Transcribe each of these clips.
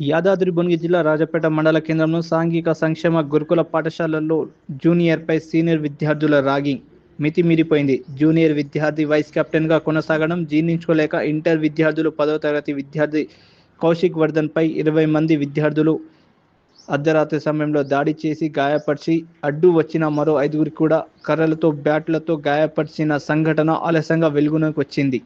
యాదాద్రి భువనగిరి జిల్లా రాజపేట మండల కేంద్రంలో సాంఘిక సంక్షేమ గురుకుల పాఠశాలల్లో జూనియర్పై సీనియర్ విద్యార్థుల రాగింగ్ మితిమీరిపోయింది జూనియర్ విద్యార్థి వైస్ కెప్టెన్గా కొనసాగడం జీర్ణించుకోలేక ఇంటర్ విద్యార్థులు పదవ తరగతి విద్యార్థి కౌశిక్ వర్ధన్పై ఇరవై మంది విద్యార్థులు అర్ధరాత్రి సమయంలో దాడి చేసి గాయపరిచి అడ్డు వచ్చిన మరో ఐదుగురు కూడా కర్రలతో బ్యాట్లతో గాయపరిచిన సంఘటన ఆలస్యంగా వెలుగులోకి వచ్చింది.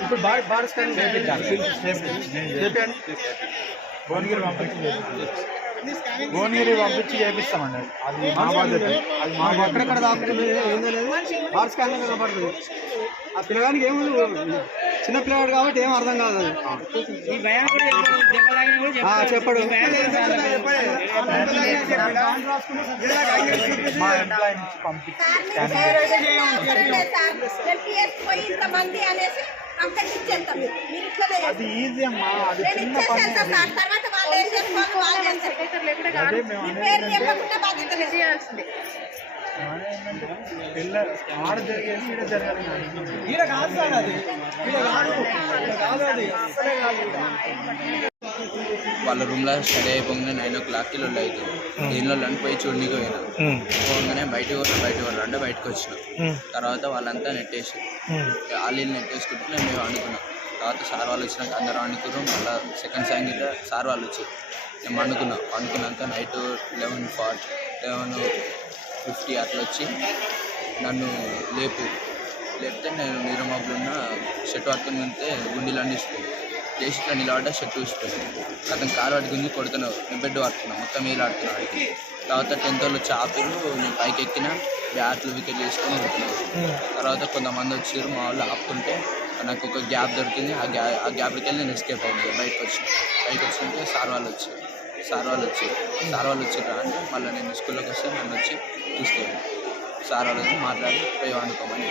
ఇప్పుడు బాడీ బాడీ స్కానింగ్ చేయించాలి చెప్పండి భువనగిరి పంపించి భువనగిరి పంపించి చేపిస్తామండి అది మా బాధ్యత అది మా బాధ్యత అక్కడక్కడ దాపుతుంది ఏం తెలియదు బాడీ స్కానింగ్ కనపడుతుంది ఆ పిల్లగానికి ఏమి చిన్న పిల్లగాడు కాబట్టి ఏం అర్థం కాదు చెప్పడు. మా ఎంప్లాయీ నుంచి పంపించి ఇచ్చేస్తాం మీరు. ఇట్లనే అది ఈజీ అమ్మా అది నేను చిన్న పని ఇచ్చేసేస్తా సార్ తర్వాత వాళ్ళు ఏం చేసుకోవాలి వాళ్ళు చేస్తారు అదే మేము మీ పేరు చెప్పకుండా బాధ్యత లేదు. పిల్ల ఆడ జరిగేది ఈడ జరగాలి కానీ. ఈడ కాదు సార్ అది. ఈడ కాదు. కాదు అది. అసలే కాదు. వాళ్ళ రూమ్లో స్టడీ అయిపోగానే నైన్ ఓ క్లాక్కి లొల్లి అవుతుంది దీనిలో లంచ్ పోయి చూడనీకి పోయినా. పోగానే బయటకు పోతే బయటకు పోరు అంటే బయటకు వచ్చిన. తర్వాత వాళ్ళంతా నెట్టేసి వాళ్ళు నెట్టేసుకుంటే నేను మేము అనుకున్నాం తర్వాత సార్ వాళ్ళు వచ్చినాక అందరూ అనుకున్నాం మళ్ళీ సెకండ్ సాంగ్ సార్ వాళ్ళు వచ్చారు. మేము అనుకున్నాం అనుకున్నాక night eleven forty eleven fifty అట్లా వచ్చి నన్ను లేపు లేపితే నేను నీరమాబులు ఉన్న షర్ట్ పట్టుకుని ఉంటే గుండెలన్నీ ఇస్తుంది లేచి ఇట్లా నిలబడ్డా షర్ట్ ఊసిపోయింది అతను కాలు అడుగుంది కొడుతున్నావు నేను బెడ్ పడుతున్నా మొత్తం వీలు ఆడుతున్నా తర్వాత టెన్త్ వాళ్ళు వచ్చి ఆపిరు నేను పైకి ఎక్కిన బ్యాట్లు వికెట్ చేసుకొని వెళ్తున్నాను తర్వాత కొంతమంది వచ్చారు మా వాళ్ళు ఆపుతుంటే నాకు ఒక గ్యాప్ దొరికింది. ఆ గ్యా ఆ గ్యాప్కి వెళ్ళి నేను ఎస్కేప్ అయింది బయటకు వచ్చి బయటకు వచ్చింటే సార్ వాళ్ళు వచ్చారు. సార్ వాళ్ళు వచ్చారు. సార్ వాళ్ళు వచ్చారు అంటే మళ్ళీ నేను స్కూల్లోకి వస్తే నన్ను వచ్చి తీసుకెళ్ళి సార్ వాళ్ళని మాట్లాడి పోయి వండుకోమని